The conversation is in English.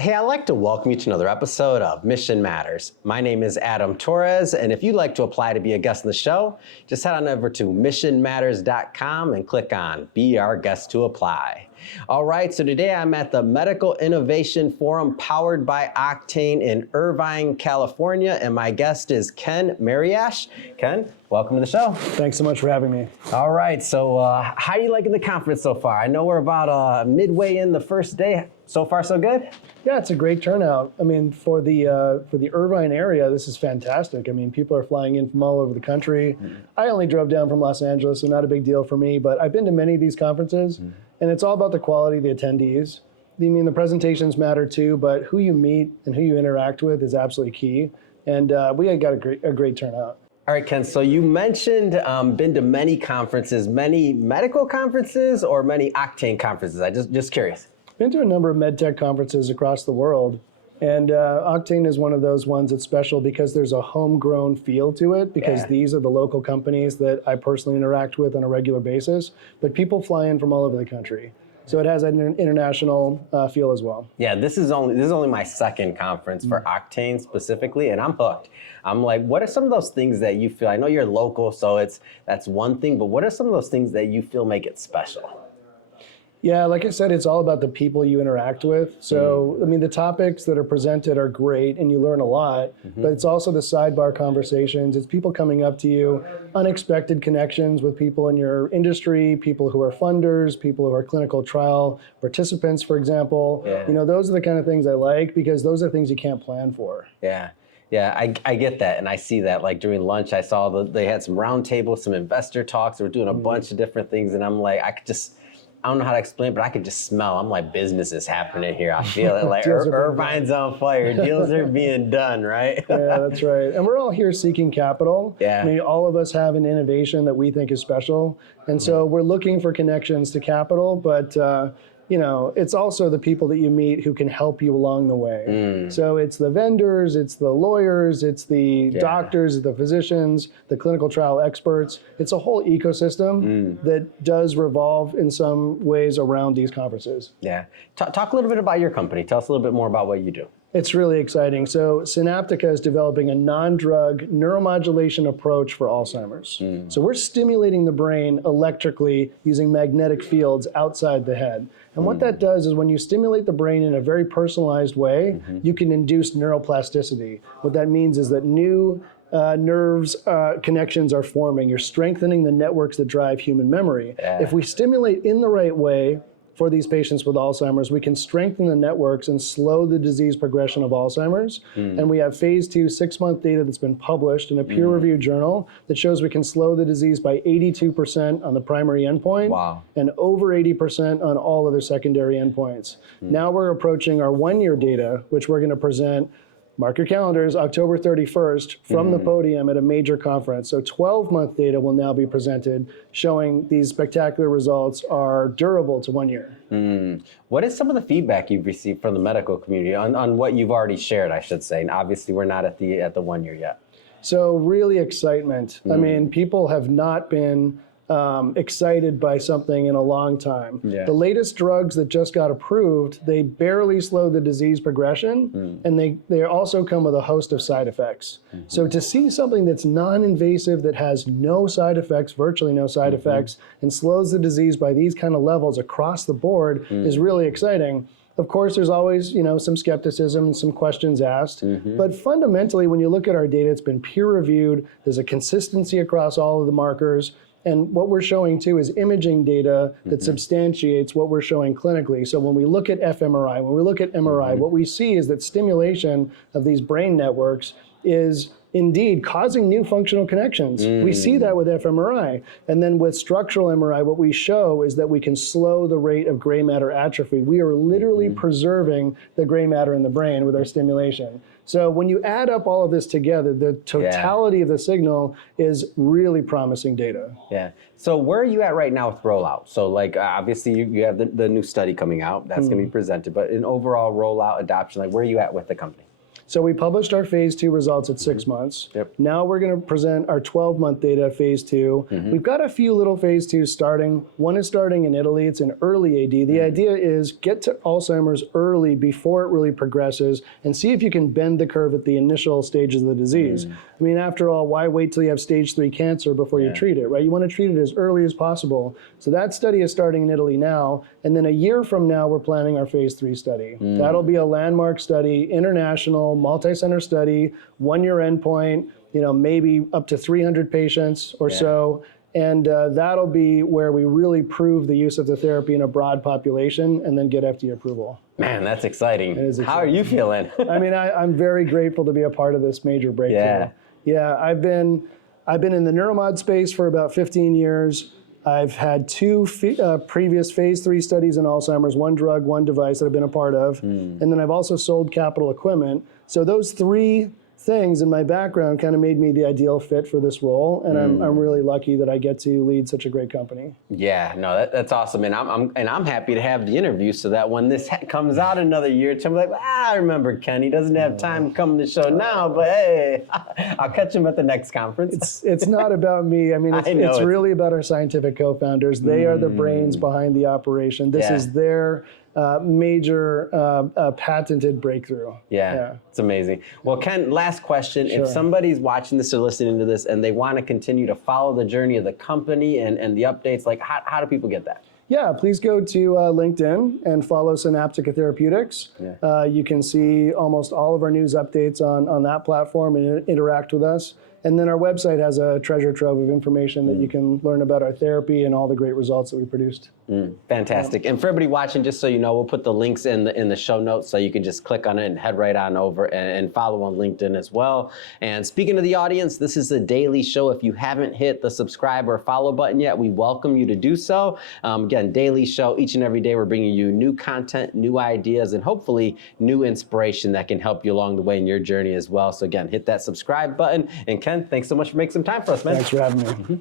Hey, I'd like to welcome you to another episode of Mission Matters. My name is Adam Torres, and if you'd like to apply to be a guest on the show, just head on over to missionmatters.com and click on Be Our Guest to Apply. All right, so today I'm at the Medical Innovation Forum powered by Octane in Irvine, California, and my guest is Ken Mariash. Ken, welcome to the show. Thanks so much for having me. All right, so how are you liking the conference so far? I know we're about midway in the first day. So far, so good? Yeah, it's a great turnout. I mean, for the Irvine area, this is fantastic. I mean, people are flying in from all over the country. I only drove down from Los Angeles, so not a big deal for me, but I've been to many of these conferences, and it's all about the quality of the attendees. I mean, the presentations matter too, but who you meet and who you interact with is absolutely key, and we got a great turnout. All right, Ken, so you mentioned been to many conferences, many medical conferences or many Octane conferences? I just curious. Been to a number of medtech conferences across the world, and Octane is one of those ones that's special because there's a homegrown feel to it, because these are the local companies that I personally interact with on a regular basis, but people fly in from all over the country. So it has an international feel as well. Yeah, this is only my second conference for Octane specifically, and I'm hooked. I'm like, what are some of those things that you feel, I know you're local, so that's one thing, but what are some of those things that you feel make it special? Yeah, like I said, it's all about the people you interact with. So, I mean, the topics that are presented are great and you learn a lot, but it's also the sidebar conversations. It's people coming up to you, unexpected connections with people in your industry, people who are funders, people who are clinical trial participants, for example. You know, those are the kind of things I like because those are things you can't plan for. Yeah, I get that, and I see that. Like during lunch, I saw they had some roundtables, some investor talks. They were doing a bunch of different things, and I'm like, I don't know how to explain it, but I could just smell. I'm like, business is happening here. I feel it. Like Irvine's on fire. Deals are being done, right? Yeah, that's right. And we're all here seeking capital. Yeah. I mean, all of us have an innovation that we think is special. And so we're looking for connections to capital, but you know, it's also the people that you meet who can help you along the way. So it's the vendors, it's the lawyers, it's the doctors, the physicians, the clinical trial experts. It's a whole ecosystem that does revolve in some ways around these conferences. Yeah. Talk a little bit about your company. Tell us a little bit more about what you do. It's really exciting. So Synaptica is developing a non-drug neuromodulation approach for Alzheimer's. So we're stimulating the brain electrically using magnetic fields outside the head. And what that does is when you stimulate the brain in a very personalized way, you can induce neuroplasticity. What that means is that new nerves connections are forming. You're strengthening the networks that drive human memory. If we stimulate in the right way, for these patients with Alzheimer's, we can strengthen the networks and slow the disease progression of Alzheimer's. And we have phase 2 6-month data that's been published in a peer-reviewed journal that shows we can slow the disease by 82% on the primary endpoint and over 80% on all other secondary endpoints. Now we're approaching our 1-year data, which we're going to present. Mark your calendars, October 31st, from the podium at a major conference. So 12-month data will now be presented showing these spectacular results are durable to 1 year. What is some of the feedback you've received from the medical community on what you've already shared, I should say? And obviously, we're not at the 1 year yet. So really excitement. I mean, people have not been excited by something in a long time. The latest drugs that just got approved, they barely slow the disease progression, and they also come with a host of side effects. So to see something that's non-invasive, that has no side effects, virtually no side effects, and slows the disease by these kind of levels across the board is really exciting. Of course, there's always, you know, some skepticism and some questions asked. But fundamentally, when you look at our data, it's been peer-reviewed. There's a consistency across all of the markers. And what we're showing, too, is imaging data that substantiates what we're showing clinically. So when we look at fMRI, when we look at MRI, what we see is that stimulation of these brain networks is indeed causing new functional connections. We see that with fMRI. And then with structural MRI, what we show is that we can slow the rate of gray matter atrophy. We are literally preserving the gray matter in the brain with our stimulation. So when you add up all of this together, the totality of the signal is really promising data. Yeah. So where are you at right now with rollout? So like obviously you have the new study coming out that's going to be presented, but in overall rollout adoption, like where are you at with the company? So we published our phase 2 results at 6 months. Yep. Now we're going to present our 12-month data at phase 2. We've got a few little phase 2s starting. One is starting in Italy. It's in early AD. The idea is get to Alzheimer's early before it really progresses and see if you can bend the curve at the initial stages of the disease. I mean, after all, why wait till you have stage 3 cancer before you treat it, right? You want to treat it as early as possible. So that study is starting in Italy now. And then a year from now, we're planning our phase 3 study. That'll be a landmark study, international, multi-center study, 1-year endpoint, maybe up to 300 patients or so. And that'll be where we really prove the use of the therapy in a broad population and then get FDA approval. Man, that's exciting. It is exciting. How are you feeling? I mean, I'm very grateful to be a part of this major breakthrough. Yeah, I've been in the neuromod space for about 15 years. I've had 2 previous phase 3 studies in Alzheimer's, 1 drug, 1 device that I've been a part of. And then I've also sold capital equipment. So those 3 things in my background kind of made me the ideal fit for this role, and I'm really lucky that I get to lead such a great company. Yeah, no, that's awesome, and I'm happy to have the interview so that when this comes out another year, I'm like, I remember Ken. He doesn't have time to come to the show now, but hey, I'll catch him at the next conference. It's not about me. I mean, it's really about our scientific co-founders. They are the brains behind the operation. This is their major patented breakthrough. Yeah, it's amazing. Well, Ken, last question. If somebody's watching this or listening to this and they want to continue to follow the journey of the company and the updates, like how do people get that? Yeah, please go to LinkedIn and follow Synaptica Therapeutics. You can see almost all of our news updates on that platform and interact with us. And then our website has a treasure trove of information that you can learn about our therapy and all the great results that we produced. Fantastic. And for everybody watching, just so you know, we'll put the links in the show notes so you can just click on it and head right on over and follow on LinkedIn as well. And speaking to the audience, this is a daily show. If you haven't hit the subscribe or follow button yet, we welcome you to do so. Again, daily show. Each and every day we're bringing you new content, new ideas, and hopefully new inspiration that can help you along the way in your journey as well. So again, hit that subscribe button. And Ken, thanks so much for making some time for us, man. Thanks for having me.